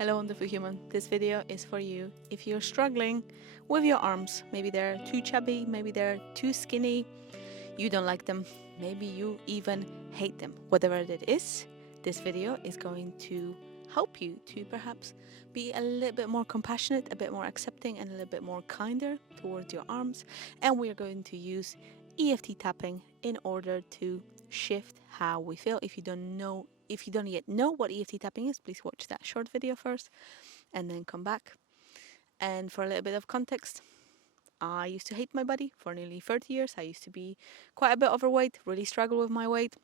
Hello, wonderful human. This video is for you. If you're struggling with your arms, maybe they're too chubby, maybe they're too skinny, you don't like them, maybe you even hate them. Whatever it is, this video is going to help you to perhaps be a little bit more compassionate, a bit more accepting, and a little bit more kinder towards your arms. And we are going to use EFT tapping in order to shift how we feel. If you don't yet know what EFT tapping is, please watch that short video first and then come back. And for a little bit of context, I used to hate my body for nearly 30 years. I used to be quite a bit overweight, really struggle with my weight.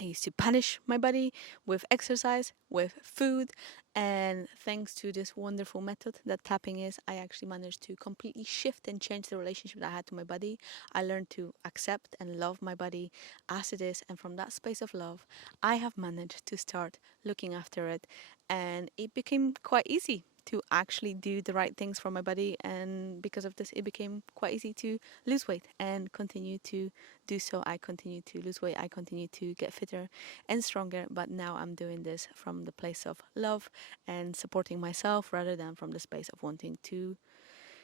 I used to punish my body with exercise, with food, and thanks to this wonderful method that tapping is, I actually managed to completely shift and change the relationship that I had to my body. I learned to accept and love my body as it is, and from that space of love, I have managed to start looking after it, and it became quite easy to actually do the right things for my body, and because of this, it became quite easy to lose weight and continue to do so. I continue to lose weight, I continue to get fitter and stronger, but now I'm doing this from the place of love and supporting myself rather than from the space of wanting to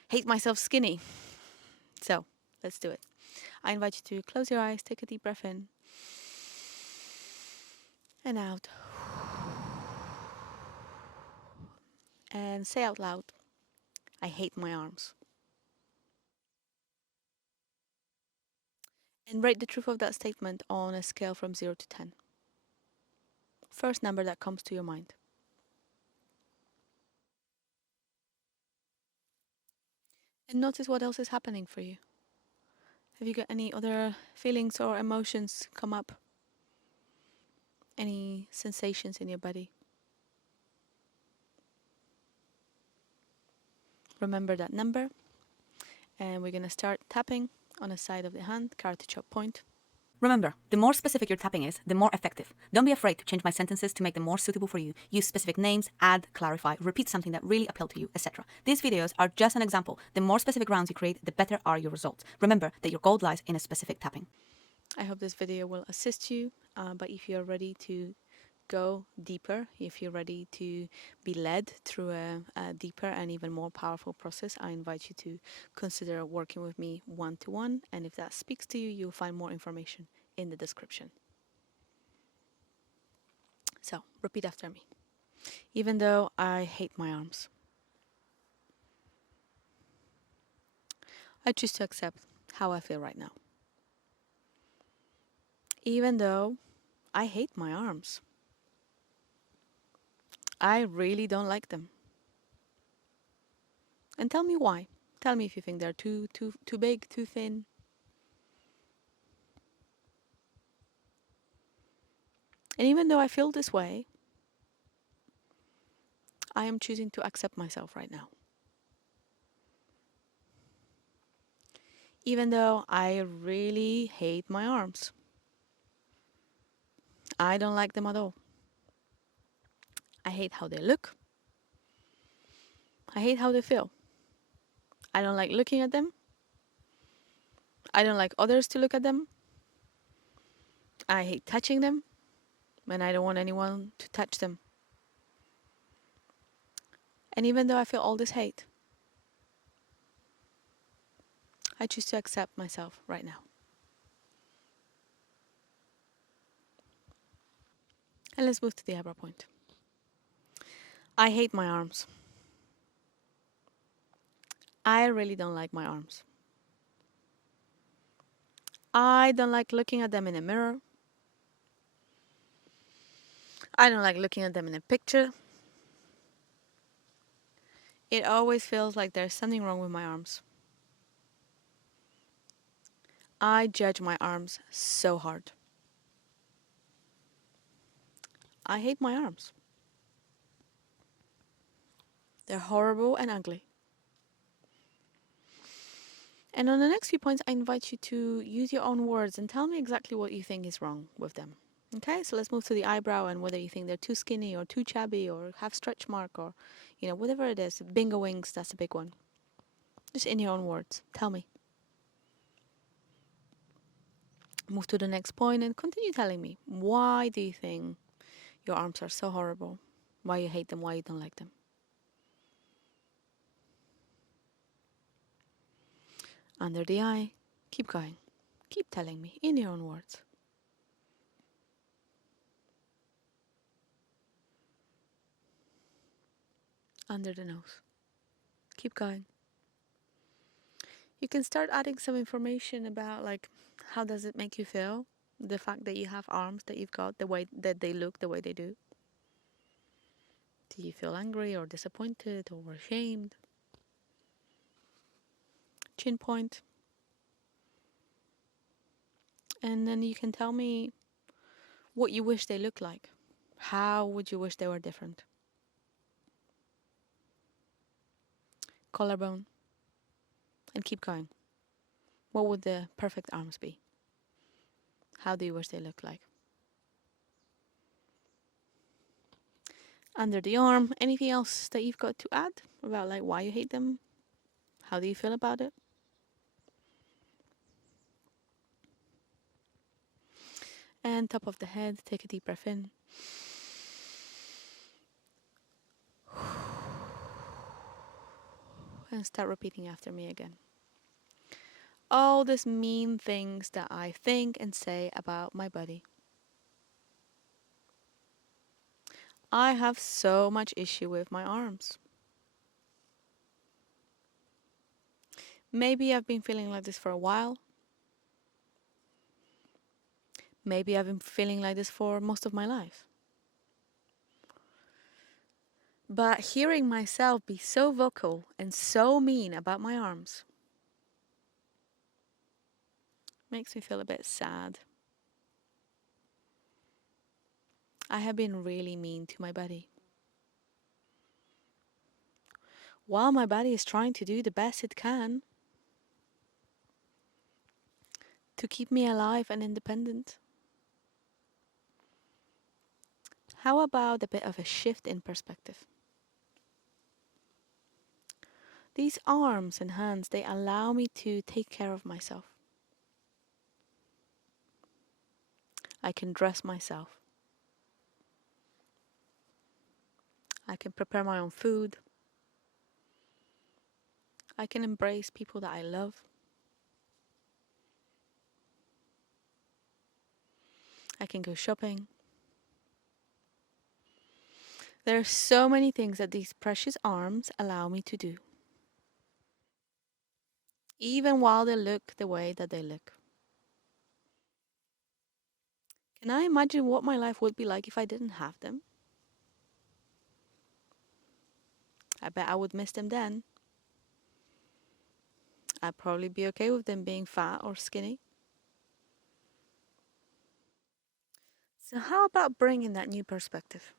hate myself skinny. So let's do it. I invite you to close your eyes, take a deep breath in and out, and say out loud, I hate my arms. And rate the truth of that statement on a scale from 0 to 10. First number that comes to your mind. And notice what else is happening for you. Have you got any other feelings or emotions come up? Any sensations in your body? Remember that number, and we're going to start tapping on the side of the hand, karate chop point. Remember, the more specific your tapping is, the more effective. Don't be afraid to change my sentences to make them more suitable for you. Use specific names, add, clarify, repeat something that really appealed to you, etc. These videos are just an example. The more specific rounds you create, the better are your results. Remember that your gold lies in a specific tapping. I hope this video will assist you, but if you're ready to go deeper, if you're ready to be led through a deeper and even more powerful process, I invite you to consider working with me one-to-one, and if that speaks to you, you'll find more information in the description. So, repeat after me. Even though I hate my arms, I choose to accept how I feel right now. Even though I hate my arms, I really don't like them. And tell me why. Tell me if you think they're too big, too thin. And even though I feel this way, I am choosing to accept myself right now. Even though I really hate my arms, I don't like them at all. I hate how they look. I hate how they feel. I don't like looking at them. I don't like others to look at them. I hate touching them, and I don't want anyone to touch them. And even though I feel all this hate, I choose to accept myself right now. And let's move to the eyebrow point. I hate my arms. I really don't like my arms. I don't like looking at them in a mirror. I don't like looking at them in a picture. It always feels like there's something wrong with my arms. I judge my arms so hard. I hate my arms. They're horrible and ugly. And on the next few points, I invite you to use your own words and tell me exactly what you think is wrong with them. Okay, so let's move to the eyebrow and whether you think they're too skinny or too chubby or have stretch mark or, whatever it is. Bingo wings, that's a big one. Just in your own words, tell me. Move to the next point and continue telling me. Why do you think your arms are so horrible? Why you hate them, why you don't like them. Under the eye, keep going. Keep telling me in your own words. Under the nose. Keep going. You can start adding some information about like how does it make you feel? The fact that you have arms that you've got, the way that they look, the way they do. Do you feel angry or disappointed or ashamed? Chin point. And then you can tell me what you wish they looked like. How would you wish they were different? Collarbone. And keep going. What would the perfect arms be? How do you wish they looked like? Under the arm, anything else that you've got to add about like why you hate them? How do you feel about it? And top of the head, take a deep breath in. And start repeating after me again. All these mean things that I think and say about my body. I have so much issue with my arms. Maybe I've been feeling like this for a while. Maybe I've been feeling like this for most of my life. But hearing myself be so vocal and so mean about my arms makes me feel a bit sad. I have been really mean to my body. While my body is trying to do the best it can to keep me alive and independent. How about a bit of a shift in perspective? These arms and hands, they allow me to take care of myself. I can dress myself. I can prepare my own food. I can embrace people that I love. I can go shopping. There are so many things that these precious arms allow me to do, even while they look the way that they look. Can I imagine what my life would be like if I didn't have them? I bet I would miss them then. I'd probably be okay with them being fat or skinny. So how about bringing that new perspective?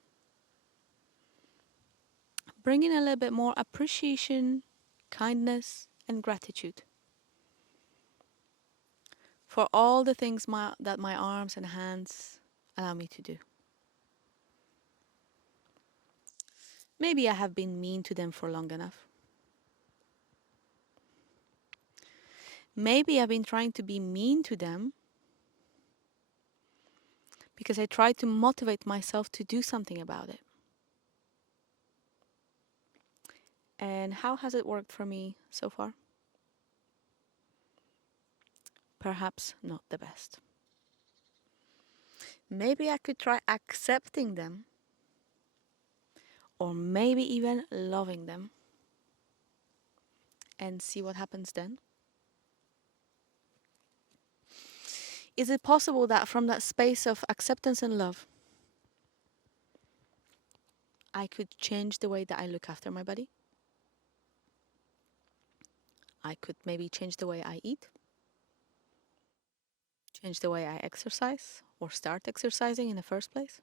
Bringing a little bit more appreciation, kindness, and gratitude for all the things that my arms and hands allow me to do. Maybe I have been mean to them for long enough. Maybe I've been trying to be mean to them because I tried to motivate myself to do something about it. And how has it worked for me so far? Perhaps not the best. Maybe I could try accepting them, or maybe even loving them, and see what happens then. Is it possible that from that space of acceptance and love, I could change the way that I look after my body? I could maybe change the way I eat, change the way I exercise, or start exercising in the first place.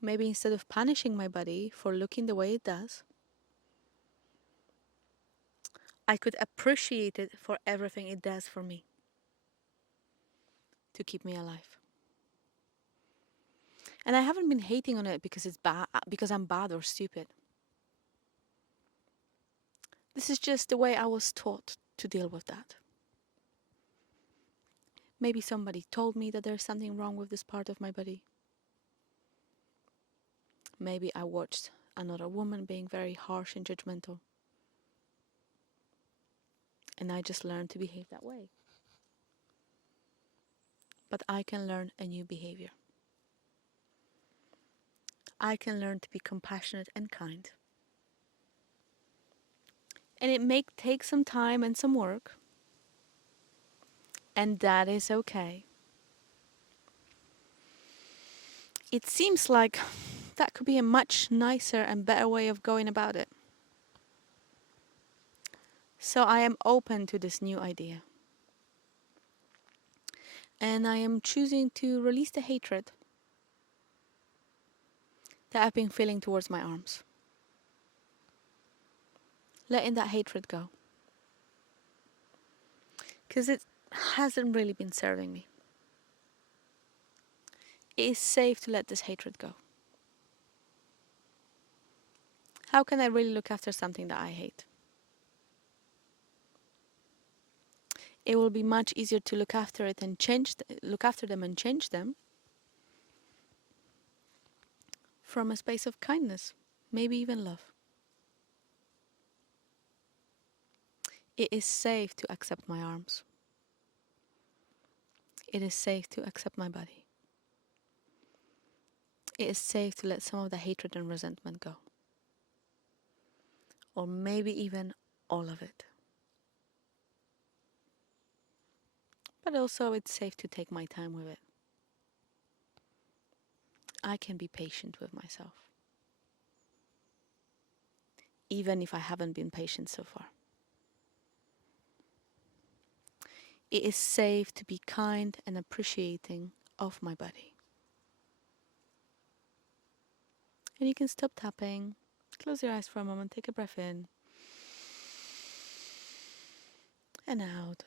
Maybe instead of punishing my body for looking the way it does, I could appreciate it for everything it does for me to keep me alive. And I haven't been hating on it because it's bad, because I'm bad or stupid. This is just the way I was taught to deal with that. Maybe somebody told me that there's something wrong with this part of my body. Maybe I watched another woman being very harsh and judgmental, and I just learned to behave that way. But I can learn a new behavior. I can learn to be compassionate and kind. And it may take some time and some work, and that is okay. It seems like that could be a much nicer and better way of going about it. So I am open to this new idea. And I am choosing to release the hatred that I've been feeling towards my arms. Letting that hatred go. Because it hasn't really been serving me. It is safe to let this hatred go. How can I really look after something that I hate? It will be much easier to look after it and look after them and change them from a space of kindness, maybe even love. It is safe to accept my arms. It is safe to accept my body. It is safe to let some of the hatred and resentment go. Or maybe even all of it. But also it's safe to take my time with it. I can be patient with myself. Even if I haven't been patient so far. It is safe to be kind and appreciating of my body. And you can stop tapping, close your eyes for a moment, take a breath in and out.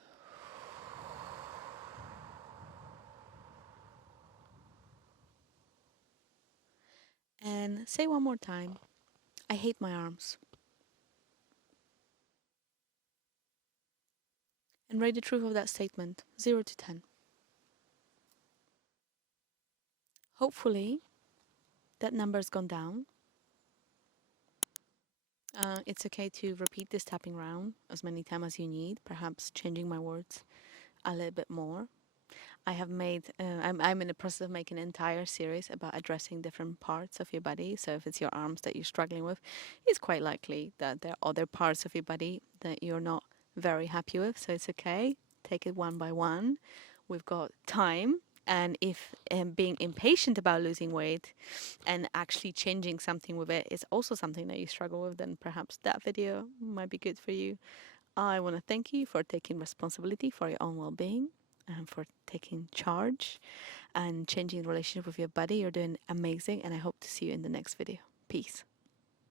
And say one more time, I hate my arms. And rate the truth of that statement, 0 to 10. Hopefully, that number has gone down. It's okay to repeat this tapping round as many times as you need, perhaps changing my words a little bit more. I'm in the process of making an entire series about addressing different parts of your body. So if it's your arms that you're struggling with, it's quite likely that there are other parts of your body that you're not very happy with. So it's okay. Take it one by one. We've got time. And if being impatient about losing weight and actually changing something with it is also something that you struggle with, then perhaps that video might be good for you. I want to thank you for taking responsibility for your own well-being and for taking charge and changing the relationship with your body. You're doing amazing, and I hope to see you in the next video. Peace.